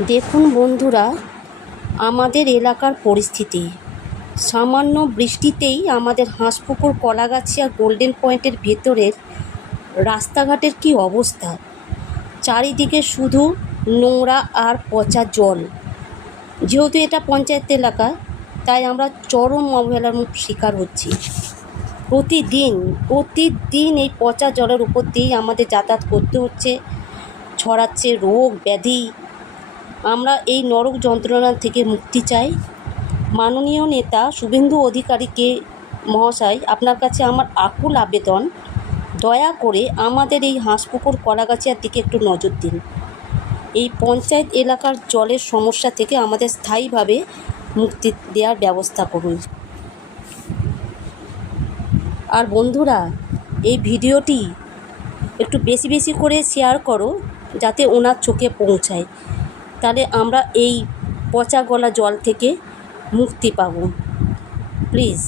দেখুন বন্ধুরা, আমাদের এলাকার পরিস্থিতি সামান্য বৃষ্টিতেই আমাদের হাঁসপুকুর, কলাগাছিয়া, গোল্ডেন পয়েন্টের ভেতরের রাস্তাঘাটের কি অবস্থা। চারিদিকে শুধু নোংরা আর পচা জল। যেহেতু এটা পঞ্চায়েত এলাকা, তাই আমরা চরম অবহেলার শিকার হচ্ছি। প্রতিদিন এই পচা জলের উপর দিয়েই আমাদের যাতায়াত করতে হচ্ছে, ছড়াচ্ছে রোগ ব্যাধি। আমরা এই নরক যন্ত্রণা থেকে মুক্তি চাই। মাননীয় নেতা শুভেন্দু অধিকারীকে মহাশয়, আপনার কাছে আমার আকুল আবেদন, দয়া করে আমাদের এই হাঁসপুকুর, কলাগাছিয়ার দিকে একটু নজর দিন। এই পঞ্চায়েত এলাকার জলের সমস্যা থেকে আমাদের স্থায়ীভাবে মুক্তি দেওয়ার ব্যবস্থা করুন। আর বন্ধুরা, এই ভিডিওটি একটু বেশি করে শেয়ার করো, যাতে ওনার চোখে পৌঁছায়। তাহলে আমরা এই পচা গলা জল থেকে মুক্তি পাব। প্লিজ।